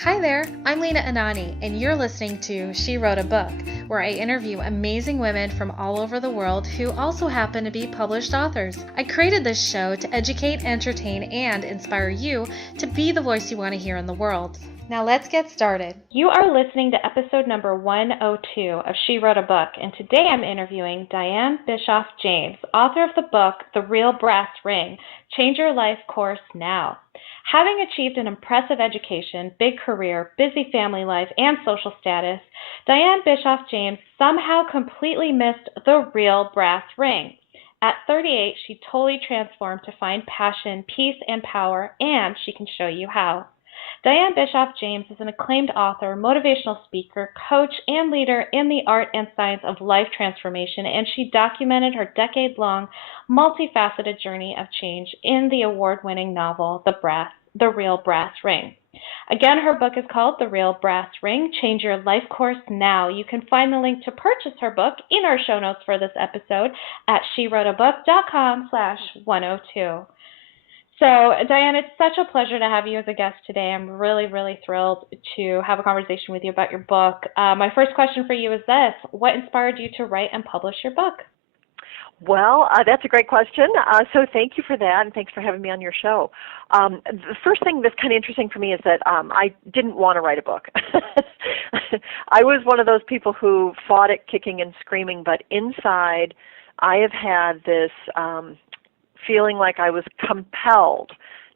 Hi there, I'm Lena Anani, and you're listening to She Wrote a Book, where I interview amazing women from all over the world who also happen to be published authors. I created this show to educate, entertain, and inspire you to be the voice you want to hear in the world. Now let's get started. You are listening to episode number 102 of She Wrote a Book, and today I'm interviewing Dianne Bischoff James, author of the book The Real Brass Ring, Change Your Life Course Now. Having achieved an impressive education, big career, busy family life, and social status, Dianne Bischoff James somehow completely missed the real brass ring. At 38, she totally transformed to find passion, peace, and power, and she can show you how. Dianne Bischoff James is an acclaimed author, motivational speaker, coach, and leader in the art and science of life transformation, and she documented her decade-long, multifaceted journey of change in the award-winning novel, The Real Brass Ring. Again, her book is called The Real Brass Ring, Change Your Life Course Now. You can find the link to purchase her book in our show notes for this episode at shewroteabook.com/102. So, Dianne, it's such a pleasure to have you as a guest today. I'm really, really thrilled to have a conversation with you about your book. My first question for you is this: what inspired you to write and publish your book? Well, that's a great question. So thank you for that, and thanks for having me on your show. The first thing that's kind of interesting for me is that I didn't want to write a book. I was one of those people who fought it kicking and screaming, but inside I have had this feeling like I was compelled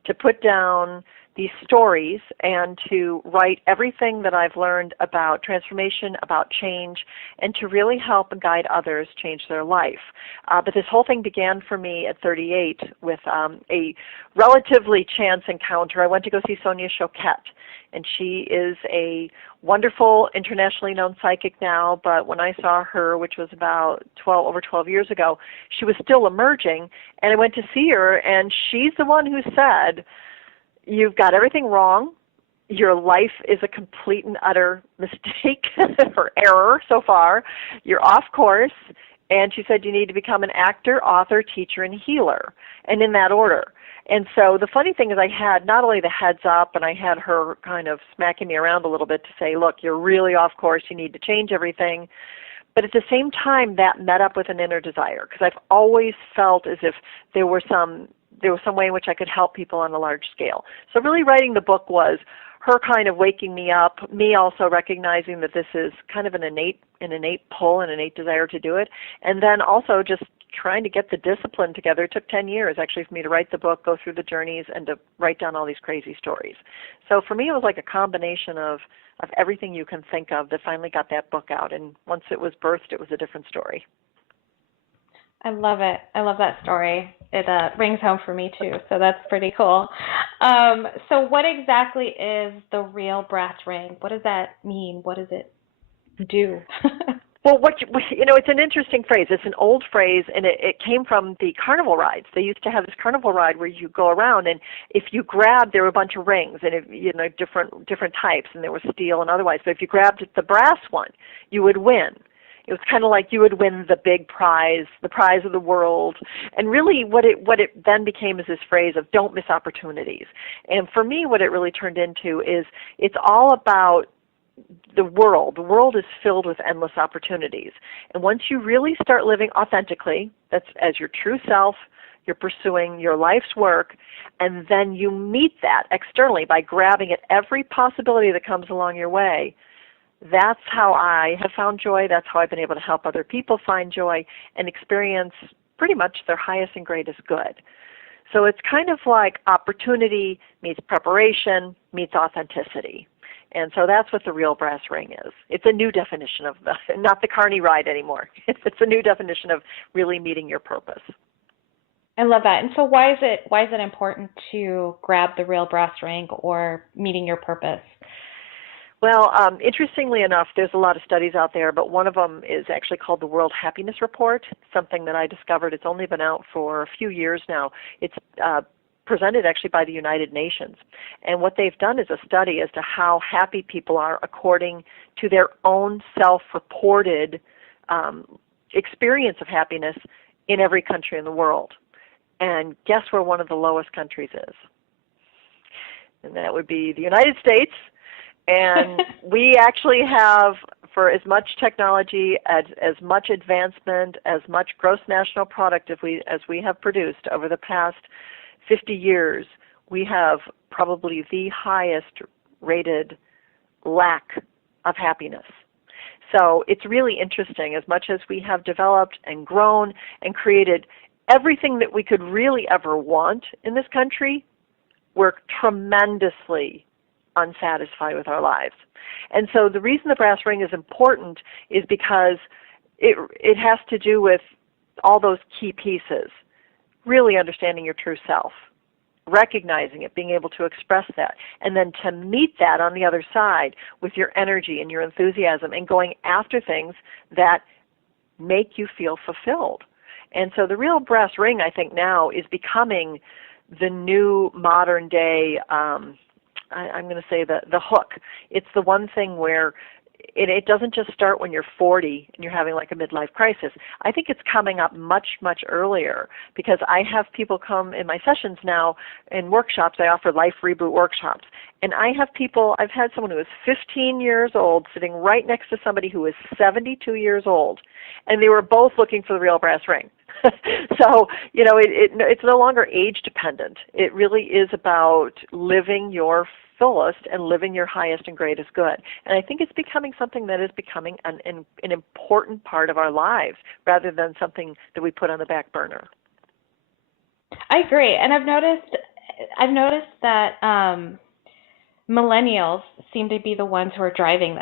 to put down these stories and to write everything that I've learned about transformation, about change, and to really help and guide others change their life. But this whole thing began for me at 38 with a relatively chance encounter. I went to go see Sonia Choquette, and she is a wonderful, internationally known psychic now, but when I saw her, which was about over 12 years ago, she was still emerging, and I went to see her, and she's the one who said, "You've got everything wrong. Your life is a complete and utter mistake or error so far. You're off course." And she said, "You need to become an actor, author, teacher, and healer," and in that order. And so the funny thing is I had not only the heads up, and I had her kind of smacking me around a little bit to say, "Look, you're really off course. You need to change everything." But at the same time, that met up with an inner desire, because I've always felt as if there was some way in which I could help people on a large scale. So really writing the book was her kind of waking me up, me also recognizing that this is kind of an innate pull, an innate desire to do it, and then also just trying to get the discipline together. It took 10 years actually for me to write the book, go through the journeys, and to write down all these crazy stories. So for me it was like a combination of everything you can think of that finally got that book out, and once it was birthed, it was a different story. I love it. I love that story. It rings home for me too, so that's pretty cool. So what exactly is the real brass ring? What does that mean? What does it do? Well, it's an interesting phrase. It's an old phrase, and it came from the carnival rides. They used to have this carnival ride where you go around, and if you grabbed, there were a bunch of rings, and different types, and there was steel and otherwise. But if you grabbed the brass one, you would win. It was kind of like you would win the big prize, the prize of the world. And really what it then became is this phrase of don't miss opportunities. And for me, what it really turned into is it's all about the world. The world is filled with endless opportunities. And once you really start living authentically, that's as your true self, you're pursuing your life's work, and then you meet that externally by grabbing at every possibility that comes along your way. That's how I have found joy. That's how I've been able to help other people find joy and experience pretty much their highest and greatest good. So it's kind of like opportunity meets preparation meets authenticity. And so that's what the real brass ring is. It's a new definition of not the carny ride anymore. It's a new definition of really meeting your purpose. I love that. And so why is it important to grab the real brass ring or meeting your purpose? Well, interestingly enough, there's a lot of studies out there, but one of them is actually called the World Happiness Report, something that I discovered. It's only been out for a few years now. It's presented actually by the United Nations. And what they've done is a study as to how happy people are according to their own self-reported experience of happiness in every country in the world. And guess where one of the lowest countries is? And that would be the United States. And we actually have, for as much technology, as much advancement, as much gross national product as we have produced over the past 50 years, we have probably the highest rated lack of happiness. So it's really interesting. As much as we have developed and grown and created everything that we could really ever want in this country, we're tremendously unsatisfied with our lives. And so the reason the brass ring is important is because it has to do with all those key pieces. Really understanding your true self, recognizing it, being able to express that, and then to meet that on the other side with your energy and your enthusiasm and going after things that make you feel fulfilled. And so the real brass ring, I think, now is becoming the new modern day, I'm going to say the hook. It's the one thing where it doesn't just start when you're 40 and you're having like a midlife crisis. I think it's coming up much, much earlier, because I have people come in my sessions now in workshops. I offer life reboot workshops. And I've had someone who is 15 years old sitting right next to somebody who is 72 years old, and they were both looking for the real brass ring. So, it's no longer age dependent. It really is about living your fullest and living your highest and greatest good. And I think it's becoming something that is becoming an important part of our lives rather than something that we put on the back burner. I agree. And I've noticed that millennials seem to be the ones who are driving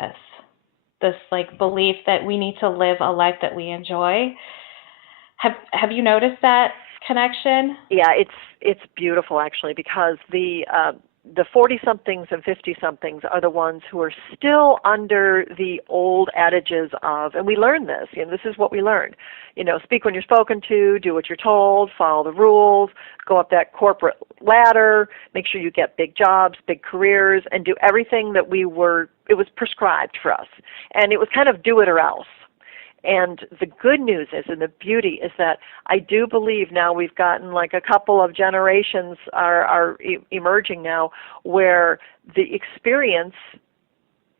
this like belief that we need to live a life that we enjoy. Have you noticed that connection? Yeah, it's beautiful actually, because the 40-somethings and 50-somethings are the ones who are still under the old adages of, and we learned this, this is what we learned, speak when you're spoken to, do what you're told, follow the rules, go up that corporate ladder, make sure you get big jobs, big careers, and do everything that it was prescribed for us. And it was kind of do it or else. And the good news is, and the beauty is, that I do believe now we've gotten like a couple of generations are emerging now where the experience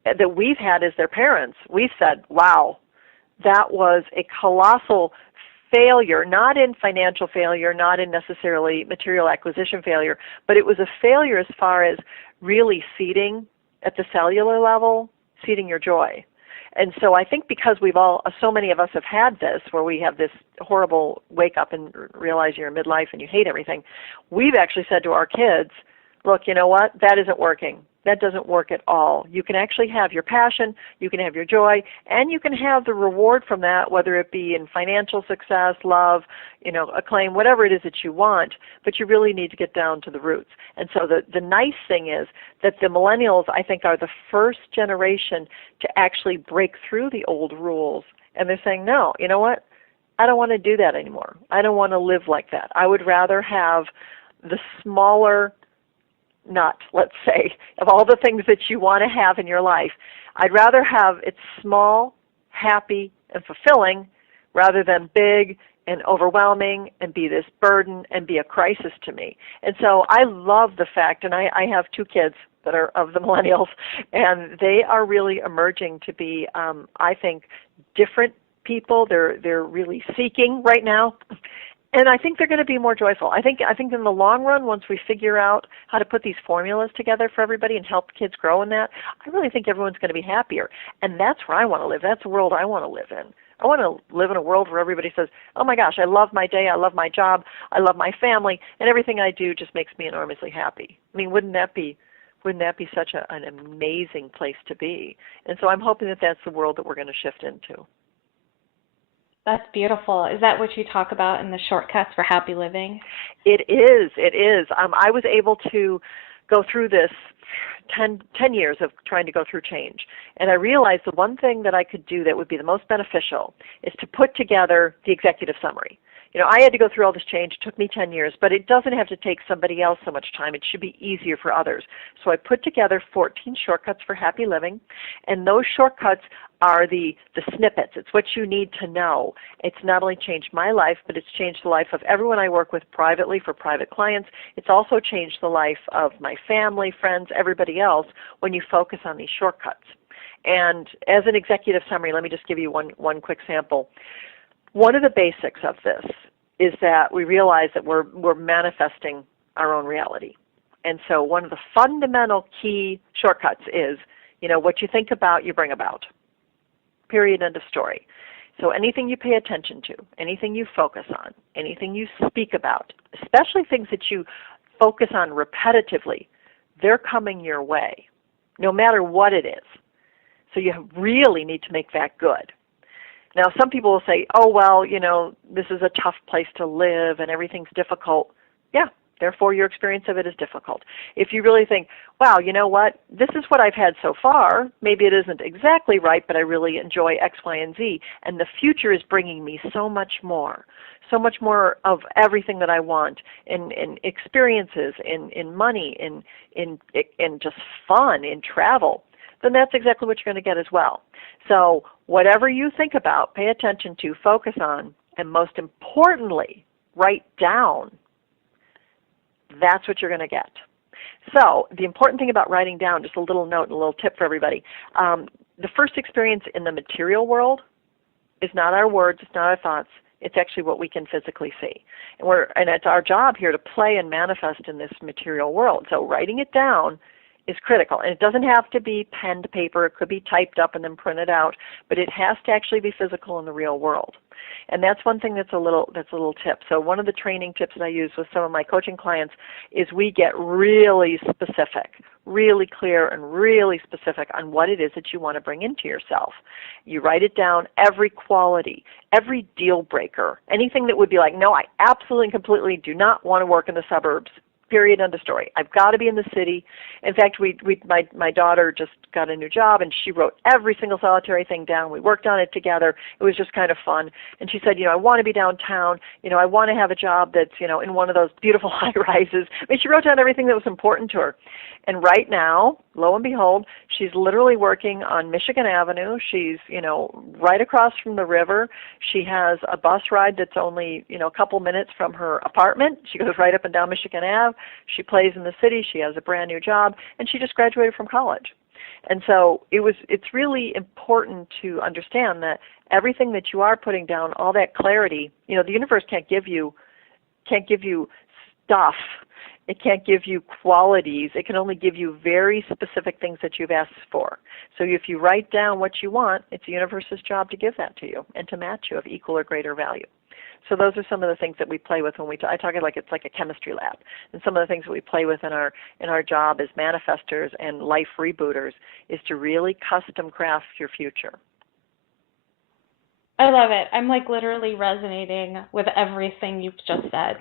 that we've had as their parents, we've said, wow, that was a colossal failure, not in financial failure, not in necessarily material acquisition failure, but it was a failure as far as really seeding at the cellular level, seeding your joy. And so I think because so many of us have had this, where we have this horrible wake up and realize you're in midlife and you hate everything, we've actually said to our kids, look, you know what, that isn't working. That doesn't work at all. You can actually have your passion, you can have your joy, and you can have the reward from that, whether it be in financial success, love, acclaim, whatever it is that you want, but you really need to get down to the roots. And so the nice thing is that the millennials, I think, are the first generation to actually break through the old rules, and they're saying, no, you know what, I don't want to do that anymore. I don't want to live like that. I would rather have the smaller nut, let's say, of all the things that you want to have in your life. I'd rather have it small, happy, and fulfilling rather than big and overwhelming and be this burden and be a crisis to me. And so I love the fact, and I have two kids that are of the millennials, and they are really emerging to be, I think, different people. They're really seeking right now. And I think they're going to be more joyful. I think in the long run, once we figure out how to put these formulas together for everybody and help kids grow in that, I really think everyone's going to be happier. And that's where I want to live. That's the world I want to live in. I want to live in a world where everybody says, oh my gosh, I love my day, I love my job, I love my family, and everything I do just makes me enormously happy. I mean, wouldn't that be such an amazing place to be? And so I'm hoping that that's the world that we're going to shift into. That's beautiful. Is that what you talk about in the shortcuts for happy living? It is. It is. I was able to go through this 10 years of trying to go through change. And I realized the one thing that I could do that would be the most beneficial is to put together the executive summary. I had to go through all this change. It took me 10 years, but it doesn't have to take somebody else so much time. It should be easier for others. So I put together 14 shortcuts for happy living, and those shortcuts are the snippets. It's what you need to know. It's not only changed my life, but it's changed the life of everyone I work with privately for private clients. It's also changed the life of my family, friends, everybody else when you focus on these shortcuts. And as an executive summary, let me just give you one quick sample. One of the basics of this is that we realize that we're manifesting our own reality. And so one of the fundamental key shortcuts is, what you think about, you bring about. Period, end of story. So anything you pay attention to, anything you focus on, anything you speak about, especially things that you focus on repetitively, they're coming your way, no matter what it is. So you really need to make that good. Now, some people will say, oh, well, this is a tough place to live and everything's difficult. Yeah, therefore your experience of it is difficult. If you really think, wow, you know what, this is what I've had so far. Maybe it isn't exactly right, but I really enjoy X, Y, and Z. And the future is bringing me so much more of everything that I want in experiences, in money, in just fun, in travel. Then that's exactly what you're going to get as well. So whatever you think about, pay attention to, focus on, and most importantly, write down, that's what you're going to get. So the important thing about writing down, just a little note and a little tip for everybody, the first experience in the material world is not our words, it's not our thoughts, it's actually what we can physically see. And it's our job here to play and manifest in this material world. So writing it down is critical. And it doesn't have to be pen to paper. It could be typed up and then printed out, but it has to actually be physical in the real world. And that's one thing that's a little tip. So one of the training tips that I use with some of my coaching clients is we get really specific, really clear and really specific on what it is that you want to bring into yourself. You write it down, every quality, every deal breaker, anything that would be like, no, I absolutely and completely do not want to work in the suburbs. Period, end of story. I've got to be in the city. In fact, my daughter just got a new job, and she wrote every single solitary thing down. We worked on it together. It was just kind of fun. And she said, I want to be downtown. I want to have a job that's, in one of those beautiful high-rises. She wrote down everything that was important to her. And right now, lo and behold, she's literally working on Michigan Avenue. She's, right across from the river. She has a bus ride that's only, a couple minutes from her apartment. She goes right up and down Michigan Ave. She plays in the city. She has a brand new job, and she just graduated from college. And so it's really important to understand that everything that you are putting down, all that clarity, the universe can't give you stuff. It can't give you qualities. It can only give you very specific things that you've asked for. So if you write down what you want, it's the universe's job to give that to you and to match you of equal or greater value. So those are some of the things that we play with when I talk it like it's like a chemistry lab. And some of the things that we play with in our job as manifestors and life rebooters is to really custom craft your future. I love it. I'm literally resonating with everything you've just said.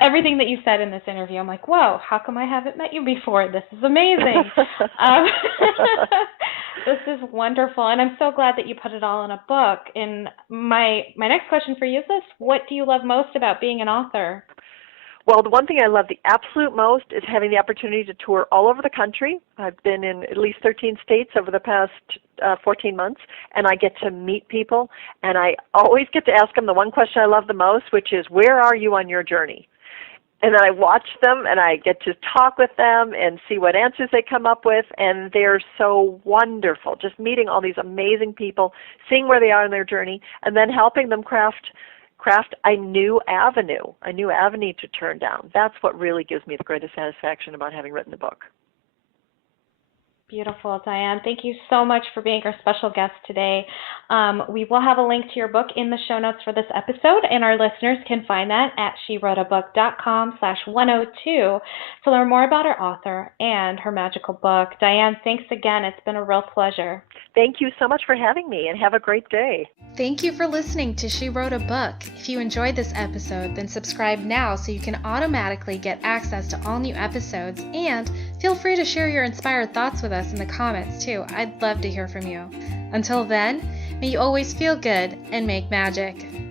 Everything that you said in this interview, I'm like, whoa, how come I haven't met you before? This is amazing. This is wonderful. And I'm so glad that you put it all in a book. And my next question for you is this: what do you love most about being an author? Well, the one thing I love the absolute most is having the opportunity to tour all over the country. I've been in at least 13 states over the past 14 months, and I get to meet people, and I always get to ask them the one question I love the most, which is, where are you on your journey? And then I watch them, and I get to talk with them and see what answers they come up with, and they're so wonderful. Just meeting all these amazing people, seeing where they are in their journey, and then helping them craft a new avenue to turn down. That's what really gives me the greatest satisfaction about having written the book. Beautiful, Dianne. Thank you so much for being our special guest today. We will have a link to your book in the show notes for this episode, and our listeners can find that at shewroteabook.com/102 to learn more about our author and her magical book. Dianne, thanks again. It's been a real pleasure. Thank you so much for having me, and have a great day. Thank you for listening to She Wrote a Book. If you enjoyed this episode, then subscribe now so you can automatically get access to all new episodes, and feel free to share your inspired thoughts with us in the comments too. I'd love to hear from you. Until then, may you always feel good and make magic.